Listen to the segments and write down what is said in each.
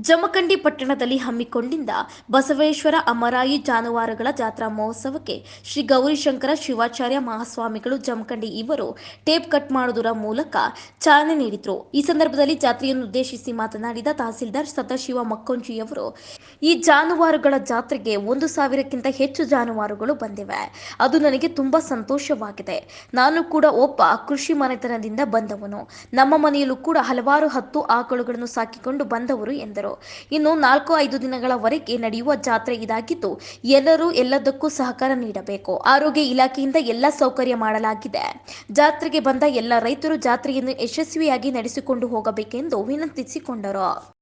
ಜಮಖಂಡಿ ಪಟ್ಟಣದಲ್ಲಿ ಹಮ್ಮಿಕೊಂಡಿದ್ದ ಬಸವೇಶ್ವರ ಅಮರಾಯಿ ಜಾನುವಾರುಗಳ ಜಾತ್ರಾ ಮಹೋತ್ಸವಕ್ಕೆ ಶ್ರೀ ಗೌರಿಶಂಕರ ಶಿವಾಚಾರ್ಯ ಮಹಾಸ್ವಾಮಿಗಳು ಜಮಖಂಡಿ ಇವರು ಟೇಪ್ ಕಟ್ ಮಾಡುವುದರ ಮೂಲಕ ಚಾಲನೆ ನೀಡಿದರು. ಈ ಸಂದರ್ಭದಲ್ಲಿ ಜಾತ್ರೆಯನ್ನು ಉದ್ದೇಶಿಸಿ ಮಾತನಾಡಿದ ತಹಸೀಲ್ದಾರ್ ಸದಾಶಿವ ಮಕ್ಕೊಂಜಿಯವರು ಈ ಜಾನುವಾರುಗಳ ಜಾತ್ರೆಗೆ ಒಂದು ಸಾವಿರಕ್ಕಿಂತ ಹೆಚ್ಚು ಜಾನುವಾರುಗಳು ಬಂದಿವೆ. ಅದು ನನಗೆ ತುಂಬ ಸಂತೋಷವಾಗಿದೆ. ನಾನು ಕೂಡ ಒಬ್ಬ ಕೃಷಿ ಮನೆತನದಿಂದ ಬಂದವನು. ನಮ್ಮ ಮನೆಯಲ್ಲೂ ಕೂಡ ಹಲವಾರು ಹತ್ತು ಆಕಳುಗಳನ್ನು ಸಾಕಿಕೊಂಡು ಬಂದವರು ಎಂದರು. ಇನ್ನು ನಾಲ್ಕು ಐದು ದಿನಗಳವರೆಗೆ ನಡೆಯುವ ಜಾತ್ರೆ ಇದಾಗಿದ್ದು, ಎಲ್ಲರೂ ಎಲ್ಲದಕ್ಕೂ ಸಹಕಾರ ನೀಡಬೇಕು. ಆರೋಗ್ಯ ಇಲಾಖೆಯಿಂದ ಎಲ್ಲ ಸೌಕರ್ಯ ಮಾಡಲಾಗಿದೆ. ಜಾತ್ರೆಗೆ ಬಂದ ಎಲ್ಲ ರೈತರು ಜಾತ್ರೆಯನ್ನು ಯಶಸ್ವಿಯಾಗಿ ನಡೆಸಿಕೊಂಡು ಹೋಗಬೇಕೆಂದು ವಿನಂತಿಸಿಕೊಂಡರು.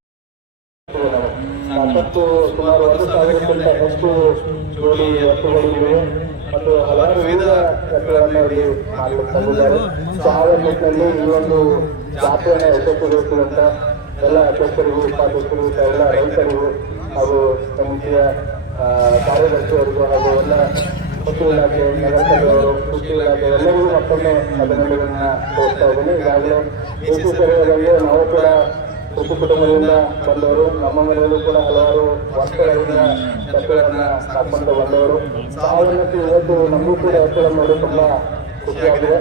ಸಾಕಷ್ಟು ಸುಮಾರು ಒಂದು ಸಾವಿರಕ್ಕಿಂತ ಹೆಚ್ಚು ಜೋಡಿ ವಸ್ತುಗಳಿವೆ ಮತ್ತು ಹಲವಾರು ವಿವಿಧ ಕೆಲಸಗಳನ್ನು ಇಲ್ಲಿ ಮಾಡಲಿಕ್ಕೆ ಬಂದಿದ್ದಾರೆ ಸೊ ನಿಟ್ಟಿನಲ್ಲಿ ಈ ಒಂದು ಜಾತ್ರೆಯನ್ನು ಯಶಸ್ವಿಗೊಳಿಸುವಂತ ಎಲ್ಲ ಅಧ್ಯಕ್ಷರಿಗೂ ಉಪಾಧ್ಯಕ್ಷರು ಎಲ್ಲ ರೈತರಿಗೂ ಹಾಗೂ ಸಮಿತಿಯ ಕಾರ್ಯದರ್ಶಿಯವರಿಗೂ ಹಾಗೂ ಎಲ್ಲ ಕೃಷಿ ಇಲಾಖೆ ನಗರಸಭೆಯವರು ಕೃಷಿ ಇಲಾಖೆ ಎಲ್ಲರಿಗೂ ಮತ್ತೊಮ್ಮೆ ಅಭಿನಂದನೆಗಳನ್ನ ತೋರಿಸ್ತಾ ಇದ್ದೀನಿ. ಈಗಾಗಲೇ ಕೃಷಿ ನಾವು ಕೂಡ ಕೃಷಿ ಕುಟುಂಬದಿಂದ ಬಂದವರು, ನಮ್ಮ ಮನೆಯಲ್ಲೂ ಕೂಡ ಹಲವಾರು ವರ್ಷಗಳಿಂದ ಎತ್ತುಗಳನ್ನ ಸಾಕೊಂಡು ಬಂದವರು. ಸಾವಿರಕ್ಕೆ ಇವತ್ತು ನಮಗೂ ಕೂಡ ಎತ್ತುಗಳ ನೋಡಿ ತುಂಬಾ ಖುಷಿಯಾಗಿದೆ.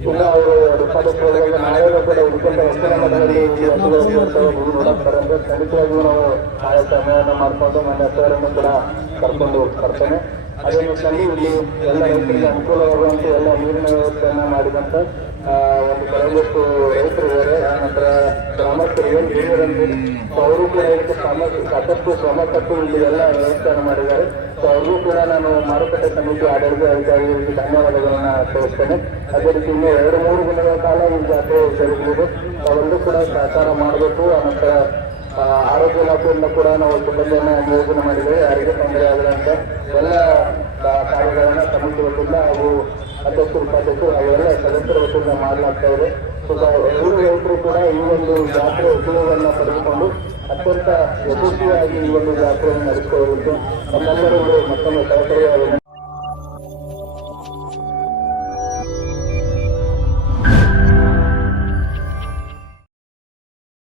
ಇನ್ನು ಅವರು ರೂಪಾಯಿ ನಾಳೆನೂ ಕೂಡ ಉಳ್ಕೊಂಡ ಮನೆಯಲ್ಲಿ ಈ ಎತ್ತುಗಳು ನೋಡಕ್ತಾರೆ ಅಂದ್ರೆ ಖಂಡಿತವಾಗಿಯೂ ನಾವು ನಾಳೆ ಸಮಯವನ್ನು ಮಾಡಿಕೊಂಡು ನನ್ನ ಎತ್ತುಗಳನ್ನು ಕೂಡ ಕರ್ಕೊಂಡು ಬರ್ತೇನೆ ಅದೇ ನಿಟ್ಟಿನಲ್ಲಿ ಇಲ್ಲಿ ಎಲ್ಲ ರೈತರಿಗೆ ಅನುಕೂಲವಾಗುವಂತೆ ಎಲ್ಲ ನೀರಿನ ವ್ಯವಸ್ಥೆಯನ್ನ ಮಾಡಿದಂತ ಒಂದು ಕೆಲವೊಂದಿಷ್ಟು ರೈತರು ಇದ್ದಾರೆ ಗ್ರಾಮಸ್ಥರಿಗೆ ಹಿರಿಯರಲ್ಲಿ ಸೊ ಅವರು ಕೂಡ ಇದಕ್ಕೆ ಶ್ರಮ ಸಾಕಷ್ಟು ಶ್ರಮ ಪಟ್ಟು ಇಲ್ಲಿ ಎಲ್ಲ ವ್ಯವಸ್ಥೆಯನ್ನು ಮಾಡಿದ್ದಾರೆ. ಸೊ ಅವ್ರಿಗೂ ಕೂಡ ನಾನು ಮಾರುಕಟ್ಟೆ ಸಮಿತಿ ಆಡಳಿತ ಅಧಿಕಾರಿಗಳಿಗೆ ಧನ್ಯವಾದಗಳನ್ನು ತಿಳಿಸ್ತೇನೆ. ಅದೇ ರೀತಿ ಇನ್ನು ಎರಡು, ಮೂರು ದಿನಗಳ ಕಾಲ ಈ ಜಾತ್ರೆ ಜರುಗಲಿದೆ. ಅವೆಲ್ಲರೂ ಕೂಡ ಸಹಕಾರ ಮಾಡಬೇಕು. ಆನಂತರ ಆರೋಗ್ಯ ಇಲಾಖೆಯಿಂದ ಕೂಡ ನಾವು ಸಿಬ್ಬಂದಿಯನ್ನು ನಿಯೋಜನೆ ಮಾಡಿದ್ದೇವೆ ಯಾರಿಗೆ ತೊಂದರೆ ಆಗದಂತೆ ಎಲ್ಲ ಕಾರ್ಯಗಳನ್ನು ಸಮಿತಿ ವತಿಯಿಂದ ಹಾಗೂ ಅಧ್ಯಕ್ಷರು ಉಪಾಧ್ಯಕ್ಷರು ಎಲ್ಲ ಸದಸ್ಯರ ವತಿಯಿಂದ ಮಾಡಲಾಗ್ತಾ ಇದೆ. ಎಲ್ಲರೂ ಕೂಡ ಈ ಒಂದು ಜಾತ್ರೆ ಉಪಯೋಗವನ್ನು ಪಡೆದುಕೊಂಡು ಅತ್ಯಂತ ಯಶಸ್ವಿಯಾಗಿ ಈ ಒಂದು ಜಾತ್ರೆಯನ್ನು ನಡೆಸಿಕೊಳ್ಳಬೇಕು ನಮ್ಮೆಲ್ಲರೂ ಮತ್ತೊಮ್ಮೆ ಸಹಕಾರಿಯಾಗಿ